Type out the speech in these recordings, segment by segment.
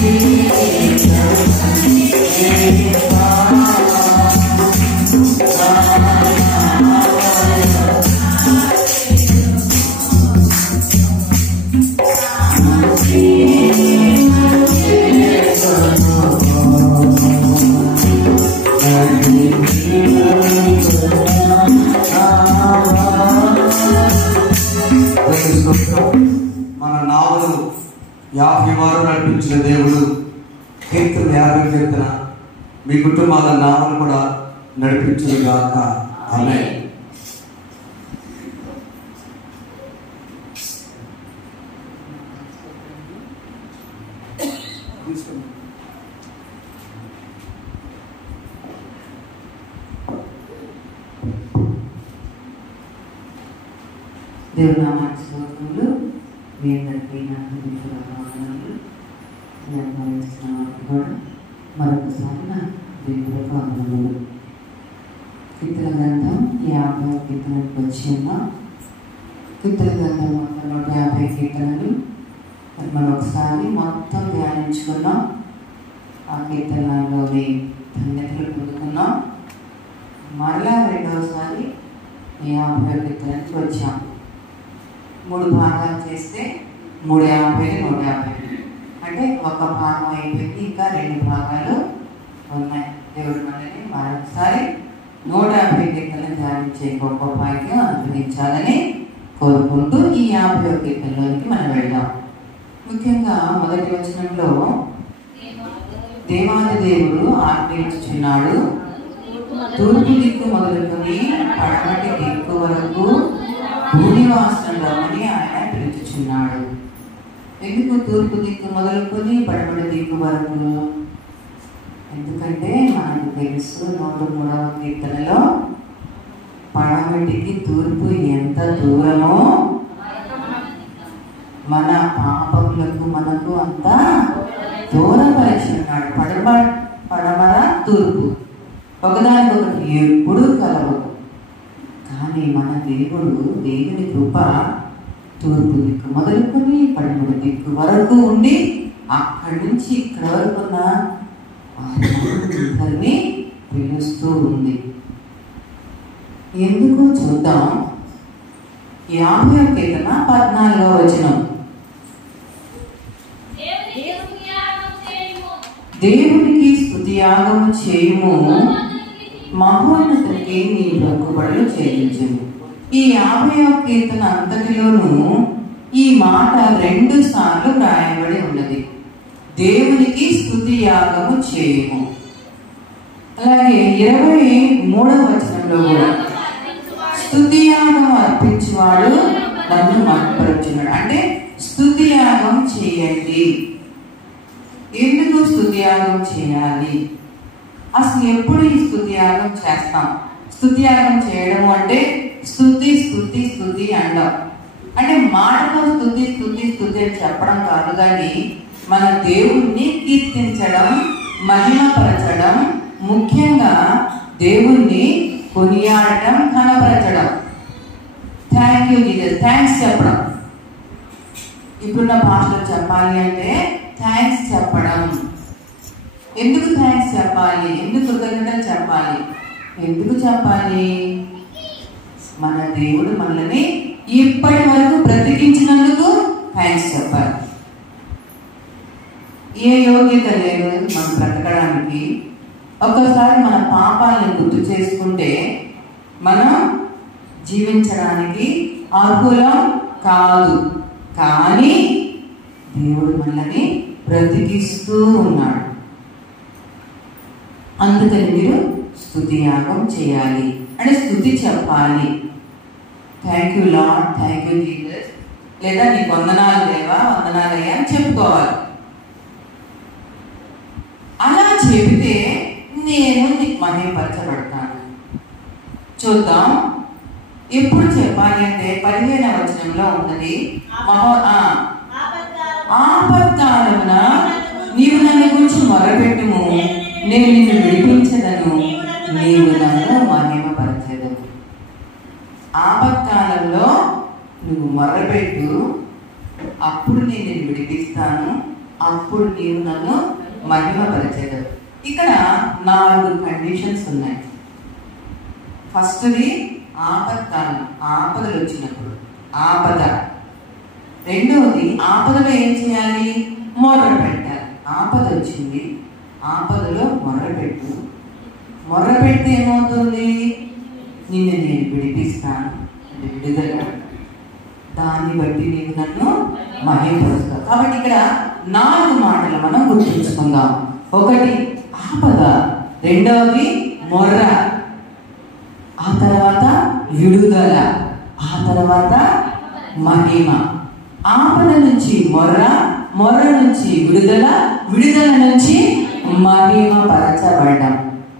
మన నావలు 50 వారు నడిపించిన దేవుడు కీర్తన 50 కీర్తన మీ కుటుంబాల నావలు కూడా నడిపించును గాక. ఆమేన్. దేవుని నామానికి స్తోత్రములు. మీ అందరికీ నా హృదయపూర్వక వందనాలు కూడా మరొకసారి నా హృదయపూర్వక వందనాలు. కీర్తన గ్రంథం 50 కీర్తనకు వచ్చి ఉన్నాం. కీర్తన గ్రంథం 150 కీర్తనలు మనం ఒకసారి మొత్తం ధ్యానించుకున్నాం. ఆ కీర్తనలోని ధన్యతలు పొందుకున్నాం. మరలా రెండవసారి 50 కీర్తనకి వచ్చాం. 3 భాగాలు చేస్తే 350 150 అంటే ఒక భాగం అయిపోయింది, ఇంకా 2 భాగాలు ఉన్నాయి. దేవుడు మనల్ని మరొకసారి 150 కీర్తనలు ధ్యానించే గొప్ప భాగ్యం అనుగ్రహించాలని కోరుకుంటూ ఈ 50 కీర్తనలోనికి మనం వెళ్దాం. ముఖ్యంగా మొదటి వచనంలో దేవాది దేవుడు ఆజ్ఞయించుచున్నాడు, తూర్పు దిక్కు మొదలుకొని పడమటి దిక్కు వరకు భూనివాసం రమ్మని ఆయన పిలుచుచున్నాడు. ఎందుకు తూర్పు దిక్కు మొదలుకొని పడమటి దిక్కు వరకు? ఎందుకంటే మనకు తెలుసు 103వ కీర్తనలో పడమటికి తూర్పు ఎంత దూరమో మన పాపములకు మనకు అంత దూరపరిచున్నాడు. పడమర తూర్పు ఒకదానికొకటి ఎప్పుడు కలవు. కానీ మన దేవుని కృప తూర్పు దిక్కు మొదలుకొని పడమటి దిక్కు వరకు ఉండి అక్కడి నుంచి ఇక్కడ వరకు ఉన్న అందరినీ పిలుస్తూ ఉంది. ఎందుకు చూద్దాం. 50వ కీర్తన 14వ వచనం, దేవునికి స్తుతియాగము చేయుము, మహోన్నతునికి నీ మొక్కుబడులు చెల్లించుము. ఈ 50వ కీర్తన అంతటిలోనూ ఈ మాట 2 సార్లు రాయబడి ఉన్నది. దేవునికి స్తుతియాగము చేయుము. అలాగే 23వ వచనంలో కూడా స్తుతియాగం అర్పించేవాడు నన్ను మహిమపరచున్నాడు. అంటే స్తుతియాగం చేయండి. ఎందుకు స్తుతియాగం చేయాలి? అసలు ఎప్పుడు ఈ స్తుతియాగం చేస్తాం? స్తుతియాగం చేయడం అంటే స్తుతి స్తుతి స్తుతి అంటాం. అంటే మాటతో స్తుతి స్తుతి స్తుతి అని చెప్పడం కాదు, కానీ మన దేవుణ్ణి కీర్తించడం, మహిమపరచడం, ముఖ్యంగా దేవుణ్ణి కొనియాడటం, కనపరచడం. థ్యాంక్ యూ జీసస్, థ్యాంక్స్ చెప్పడం. ఇప్పుడున్న భాషలో చెప్పాలి అంటే థ్యాంక్స్ చెప్పడం. ఎందుకు థ్యాంక్స్ చెప్పాలి? ఎందుకు కృతజ్ఞతలు చెప్పాలి? ఎందుకు చెప్పాలి? మన దేవుడు మనల్ని ఇప్పటి వరకు బ్రతికించినందుకు థ్యాంక్స్ చెప్పాలి. ఏ యోగ్యత లేదు మనం బ్రతకడానికి. ఒక్కసారి మన పాపాలను గుర్తు చేసుకుంటే మనం జీవించడానికి అర్హులం కాదు. కానీ దేవుడు మనల్ని బ్రతికిస్తూ ఉన్నాడు. అందుకని మీరు స్తుతియాగం చేయాలి, అంటే స్తుతి చెప్పాలి. Thank you lord, thank you Jesus, లేదా నీకు వందనాలు దేవా, వందనాలయ్యా అని చెప్పుకోవాలి. అలా చెబితే నేను నీకు మహిమపరచబడతాను. చూద్దాం ఎప్పుడు చెప్పాలి అంటే 15వ వచనంలో ఉన్నది. ఆపత్కాలమున నీవు నన్ను గురించి మొరపెట్టుము, నేను నిన్ను విడిపించదను, నీవు నన్ను మహిమపరచెదను. ఆపత్కాలంలో నువ్వు మొరపెట్టు, అప్పుడు నేను నిన్ను విడిపిస్తాను, అప్పుడు నీవు నన్ను మహిమపరచెదవు. ఇక్కడ 4 కండిషన్స్ ఉన్నాయి. ఫస్ట్ది ఆపత్కాలం, ఆపదలు వచ్చినప్పుడు ఆపద. రెండవది ఆపదలో ఏం చేయాలి? మొర్ర పెట్టాలి. ఆపద వచ్చింది, ఆపదలో మొర్ర పెట్టు. మొర్ర పెడితే ఏమవుతుంది? నిన్ను నేను విడిపిస్తాను, విడుదల. దాన్ని బట్టి నీవు నన్ను మహిమపరుస్తావు. కాబట్టి ఇక్కడ 4 మాటలు మనం గుర్తుంచుకుందాం. ఒకటి ఆపద, రెండవది మొర్ర, ఆ తర్వాత విడుదల, ఆ తర్వాత మహిమ. ఆపద నుంచి మొర్ర, మొర్ర నుంచి విడుదల, విడుదల నుంచి మహిమ పరచబడడం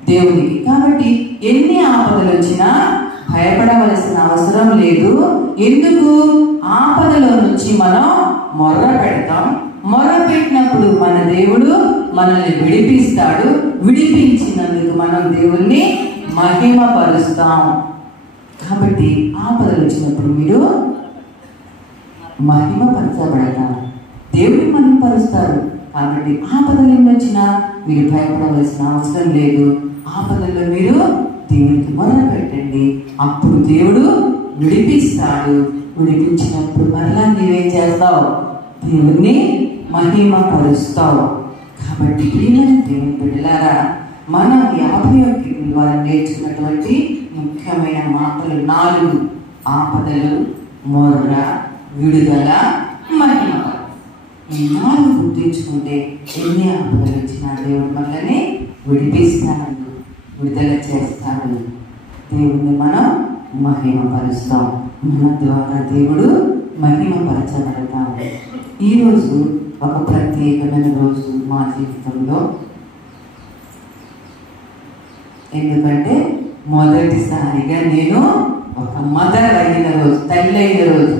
దేవునికి. కాబట్టి ఎన్ని ఆపదలు వచ్చినా భయపడవలసిన అవసరం లేదు. ఎందుకు? ఆపదలో నుంచి మనం మొర్ర పెడతాం. మొర్ర పెట్టినప్పుడు మన దేవుడు మనల్ని విడిపిస్తాడు. విడిపించినందుకు మనం దేవుణ్ణి మహిమపరుస్తాం. కాబట్టి ఆపదలు వచ్చినప్పుడు మీరు మహిమపరచబడతారు, దేవుడిని మహిమపరుస్తారు. కాబట్టి ఆపదలు ఎన్ని వచ్చినా మీరు భయపడవలసిన అవసరం లేదు. ఆపదల్లో మీరు దేవునికి మొదలు పెట్టండి, అప్పుడు దేవుడు విడిపిస్తాడు. విడిపించినప్పుడు మరలా నీవేం చేస్తావు? దేవుణ్ణి మహిమపరుస్తావు. కాబట్టి ప్రియమైన దేవుని బిడ్డలారా, మనం 51 ద్వారా నేర్చుకున్నటువంటి ముఖ్యమైన మాటలు 4: ఆపదలు, మొర్ర, విడుదల, మహిమ. ఈ 4 గుర్తించుకుంటే ఎన్ని ఆపదలు వచ్చినా దేవుడు మనల్ని విడిపిస్తాడు, విడుదల చేస్తాడు. దేవుడిని మనం మహిమపరుస్తాం. మన ద్వారా దేవుడు మహిమపరచబడతాడు. ఈరోజు ఒక ప్రత్యేకమైన రోజు మా జీవితంలో. ఎందుకంటే మొదటిసారిగా నేను ఒక మదర్ అయిన రోజు, తల్లి అయిన రోజు.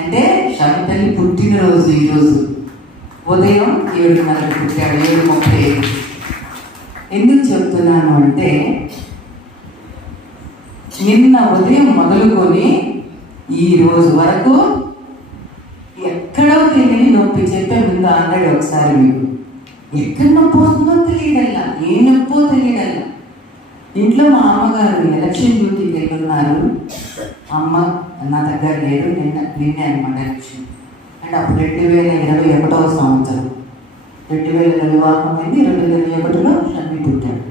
అంటే శంతల్లి పుట్టినరోజు ఈరోజు. ఉదయం 7:30 పుట్టాడు, 7:35. ఎందుకు చెప్తున్నాను అంటే, నిన్న ఉదయం మొదలుకొని ఈ రోజు వరకు ఎక్కడో తెలియని నొప్పి. చెప్పే ముందు ఆల్రెడీ ఒకసారి మీకు ఎక్కడ నొప్పి వస్తుందో తెలియడల్లా, ఏ నొప్పో తెలియడల్లా. ఇంట్లో మా అమ్మగారు ఎలక్షన్ డ్యూటీకి వెళ్తున్నారు. అమ్మ నా దగ్గర లేదు, నిన్నే అనమాట ఎలక్షన్. అంటే అప్పుడు 2021వ సంవత్సరం. 2000 వివాహం అయింది, 2021లో షన్మి పుట్టాడు.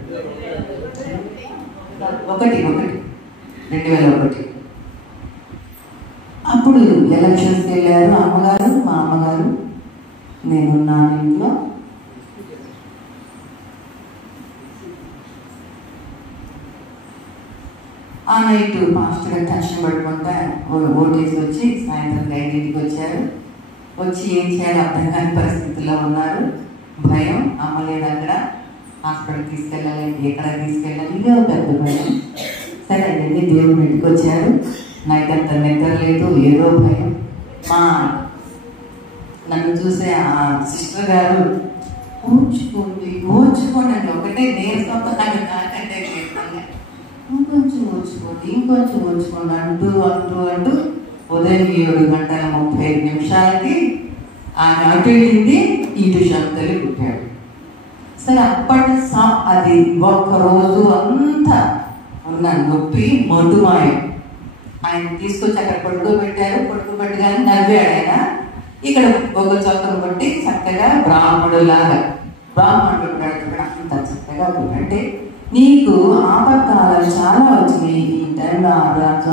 2001 అప్పుడు ఎలక్షన్స్కి వెళ్ళారు అమ్మగారు, మా అమ్మగారు. నేనున్నాను ఇంట్లో. ఆ నైట్ మాస్టర్ గారు టెన్షన్ పడుకుంటా ఓటేసి వచ్చి సాయంత్రం 5ంటికి వచ్చారు. వచ్చి ఏం చేయాలి అర్థం కాని పరిస్థితుల్లో ఉన్నారు. భయం, అమ్మ లేదు అక్కడ, హాస్పిటల్కి తీసుకెళ్ళాలి, ఎక్కడ తీసుకెళ్ళాలి, ఇదే పెద్ద భయం. సరే అండి, దేవుడు ఇంటికి వచ్చారు. నైట్ అంతా నిద్ర లేదు, ఏదో భయం. నన్ను చూసే ఆ సిస్టర్ గారు ఓర్చుకోండి అని ఒకటే నేర్చుకుంటా, నాకు నాకంటే ఇంకొంచెం ఓర్చుకోండి అంటూ ఉదయం 7:35 ఆయన అటు వెళ్ళింది, ఇటు శంతలి పుట్టాడు. సరే అప్పటి అది ఒక్కరోజు అంతా ఉన్న నొప్పి మధుమాయం. ఆయన తీసుకొచ్చి అక్కడ పడుకోబెట్టగానే నవ్వాడు ఆయన. ఇక్కడ ఒక చొక్కను కొట్టి చక్కగా బ్రాహ్మణుడు అంత చక్కగా. అంటే నీకు ఆపత్కాలాలు చాలా వచ్చినాయి ఈ టైంలో.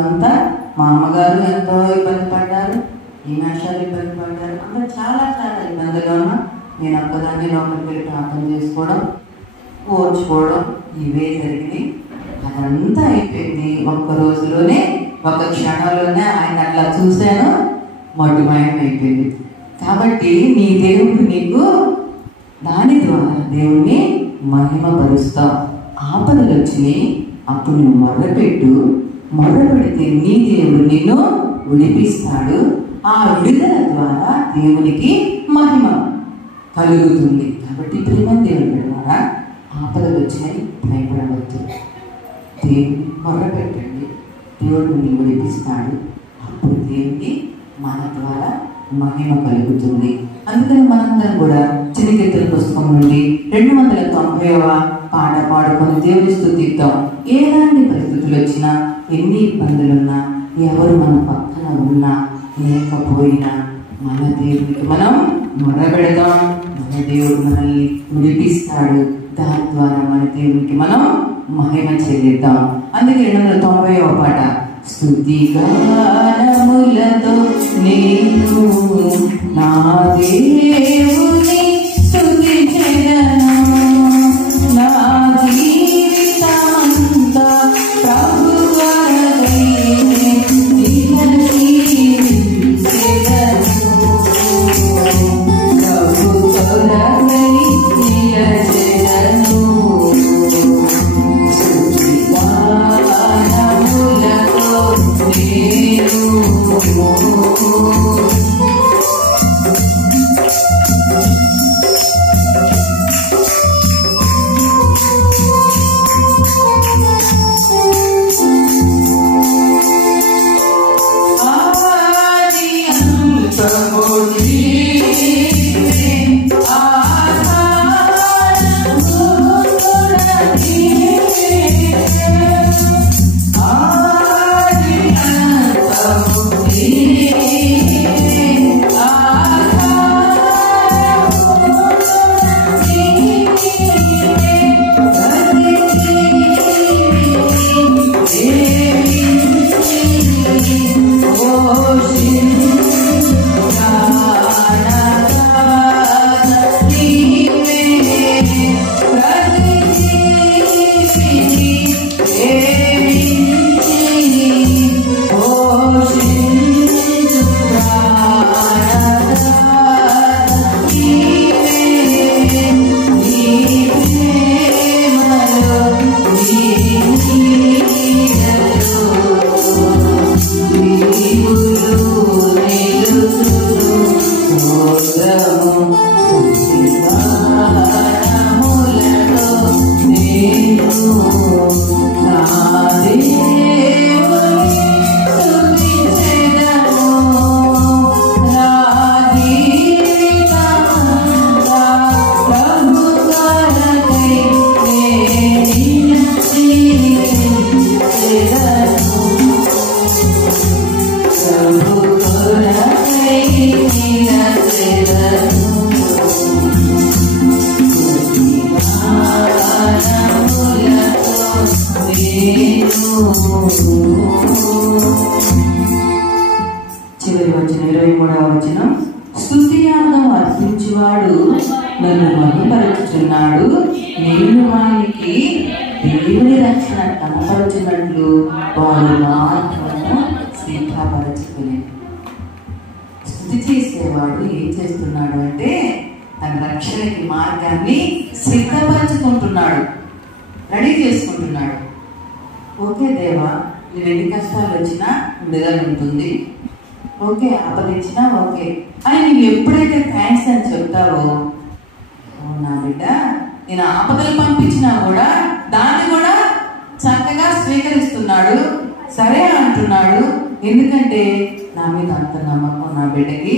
అంతా మా అమ్మగారు ఎంతో ఇబ్బంది పడ్డారు, ఈ మనుషులు ఇబ్బంది పడ్డారు, అందరూ చాలా ఇబ్బందులు ఉన్నా. నేను ఒక్కదాన్ని లోపలికి వెళ్ళి ప్రార్థన చేసుకోవడం, ఓర్చుకోవడం, ఇవే జరిగింది. అదంతా అయిపోయింది ఒక్క రోజులోనే, ఒక క్షణంలోనే. ఆయన అట్లా చూశాను, మటుమాయం అయిపోయింది. కాబట్టి నీ దేవుడు నీకు దాని ద్వారా దేవుణ్ణి మహిమపరుస్తావు. ఆపదలు వచ్చినాయి, అప్పుడు నువ్వు మొర్ర పెడితే నీ దేవుడు నిన్ను విడిపిస్తాడు. ఆ విడుదల ద్వారా దేవునికి మహిమ కలుగుతుంది. కాబట్టి ప్రేమ దేవుడి ద్వారా ఆపదలు వచ్చినాయి, భయపడవద్దు. దేవుని మొర్ర పెట్టండి, దేవుడు నిన్ను విడిపిస్తాడు. అప్పుడు దేవునికి మన ద్వారా మహిమ కలుగుతుంది. అందుకని మనందరం కూడా చిన్నకీర్తన పుస్తకం నుండి 290వ పాట పాడుకొని దేవుని స్తుతిద్దాం. ఎలాంటి పరిస్థితులు వచ్చినా, ఎన్ని ఇబ్బందులున్నా, ఎవరు మన పక్కన ఉన్నా లేకపోయినా మన దేవునికి మనం మొరబెడదాం. మన దేవుడు మనల్ని విడిపిస్తాడు. దాని ద్వారా మన దేవునికి మనం మహిమ చెల్లిద్దాం. అందుకే 290వ పాట, స్తుతి గానములతో నేను నా దేవుని స్తుతించెదను. నా జీవితమంతా ప్రభువరకై నిలచిచెదను. ప్రభు కొరకై నిలచెదను. స్తుతి గానములతో నేను చివరి వచనం 23వ వచనం, స్తుతియాగం అర్పించువాడు నన్ను మహిమపరచుచున్నాడు. నేను వానికి దేవుని రక్షణ కనపరచినట్లు వాడు మార్గమును సిద్ధపరచుకుని. స్తుతి చేసేవాడు ఏం చేస్తున్నాడు అంటే తన రక్షణకి మార్గాన్ని సిద్ధపరచుకుంటున్నాడు, రెడీ చేసుకుంటున్నాడు. ఓకే దేవా, నేను ఎన్ని కష్టాలు వచ్చినా విడుదల ఉంటుంది, ఓకే ఆపద ఇచ్చినా ఓకే అని నువ్వు ఎప్పుడైతే థ్యాంక్స్ అని చెప్తావో, నా బిడ్డ నేను ఆపదలు పంపించినా కూడా దాన్ని కూడా చక్కగా స్వీకరిస్తున్నాడు, సరే అంటున్నాడు. ఎందుకంటే నా మీద అంత నమ్మకం నా బిడ్డకి.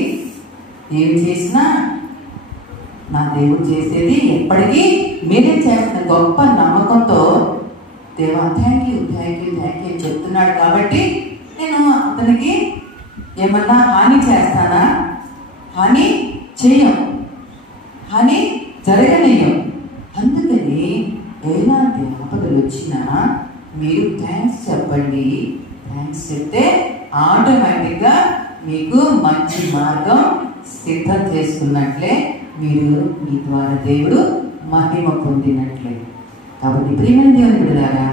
ఏం చేసినా నా దేవుడు చేసేది ఎప్పటికీ మీరే చేస్తున్న గొప్ప నమ్మకంతో దేవా thank you thank you thank you చెప్తున్నాడు. కాబట్టి నేను అతనికి ఏమన్నా హాని చేస్తానా? హాని చేయం, హాని జరగనేయం. అందుకని ఎలాంటి ఆపదలు వచ్చినా మీరు థ్యాంక్స్ చెప్పండి. థ్యాంక్స్ చెప్తే ఆటోమేటిక్గా మీకు మంచి మార్గం సిద్ధం చేసుకున్నట్లే, మీరు మీ ద్వారా దేవుడు మహిమ పొందినట్లే. కాబట్టి ప్రియమైన దేవుని బిడ్డలారా,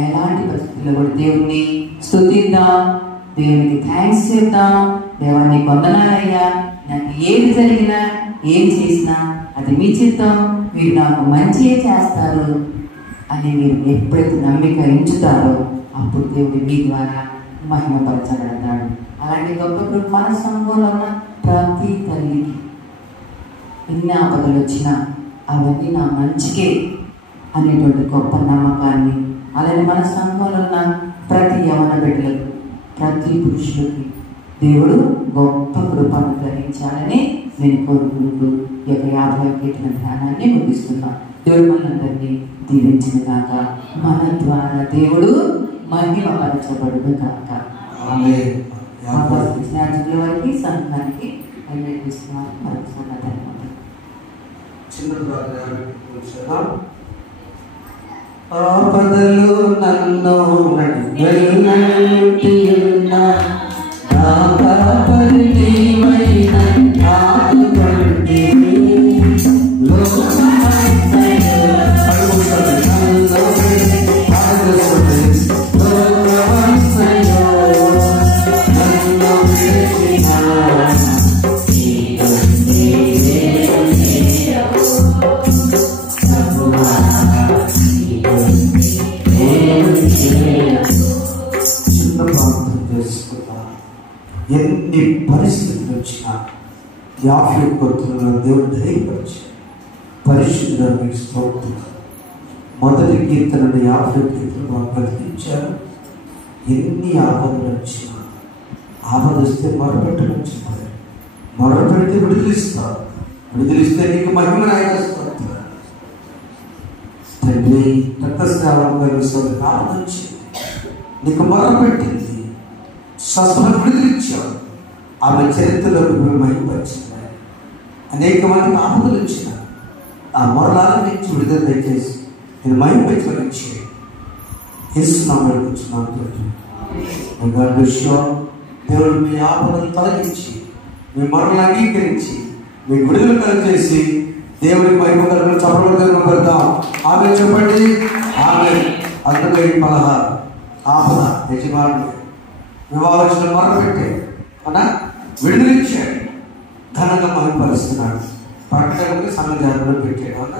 ఎలాంటి పరిస్థితుల్లో కూడా దేవుణ్ణి స్తుతిద్దాం, దేవునికి థ్యాంక్స్ చేద్దాం. దేవాన్ని వందనాలయ్యా, నాకు ఏది జరిగినా ఏం చేసినా అది మీ చిత్తం, మీరు నాకు మంచిగా చేస్తారు అని మీరు ఎప్పుడైతే నమ్మిక ఎంచుతారో అప్పుడు దేవుడు మీ ద్వారా మహిమపరచబడతాడు. అలాంటి గొప్ప కృప మన సంఘంలో ఉన్న ప్రతి తల్లికి ఎన్ని ఆపదలు వచ్చినా అవన్నీ నా మంచికే అనేటువంటి గొప్ప నమ్మకాన్ని, అలాగే మన సంఘంలో ఉన్న ప్రతి యవన బిడ్డలకు, ప్రతి పురుషులకి దేవుడు గొప్ప కృపను గ్రహించాలని నేను కోరుకుంటూ ఈ యొక్క 50వ కీర్తన ధ్యానాన్ని ముగిస్తున్నాం. దేవుడు మనందరినీ దీవించిన కాక, మన ద్వారా దేవుడు మహిమపరచబడును కాక. యాజకుల వారికి, సంఘానికి నిర్మిస్తున్నారు. మరొకసారి ధన్యవాదాలు. ఆపదలు నన్ను వెన్నంటియున్న నా కాపరి నీవైన ఆదుకొంటివి. ఎన్ని పరిస్థితులు వచ్చినా యాఫీ గోత్రంలో దేవుడు ధైర్యపరిచి పరిశుద్ధులకు స్తోత్రం. మొదటి కీర్తనను 50 కీర్తనలు ప్రకటించారు. ఎన్ని ఆపదలు వచ్చినా, ఆపద వస్తే మొరపెట్టమని చెప్పారు. మొరపెడితే విడుదలిస్తారు. విడుదలిస్తే నీకు మహిమ రాయగలుగుతారు. తండ్రి రక్తస్రావం కలిగిస్తుంది, ఆపద వచ్చింది, నీకు మొరపెట్టింది, స్వస్థను విడుదలిచ్చావు. ఆమె చరిత్రలోకి మహిమపరిచింది. అనేక మందికి ఆపదలు వచ్చిన ఆ మొరలాల నుంచి విడుదల దయచేసి నేను మహిమపరిచి ఇస్తున్నాను. దేవుడు మీ ఆపదను తొలగించి, మీ మొరలు అంగీకరించి, మీ విడుదల కలిగేసి దేవుడికి మహిమ కలుగును. చప్పట్లు పెడతాం. ఆమె చెప్పండి. ఆమె అందులో 16 ఆపద యజమానుడు వివాహం మొరపెట్టే అనా విడుదలిచ్చాడు, ఘనంగా మహిమపరుస్తున్నాడు. ప్రకటనకి సంఘ జాతరలో పెట్టాడు. అన్న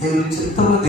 దేవుని చిత్తము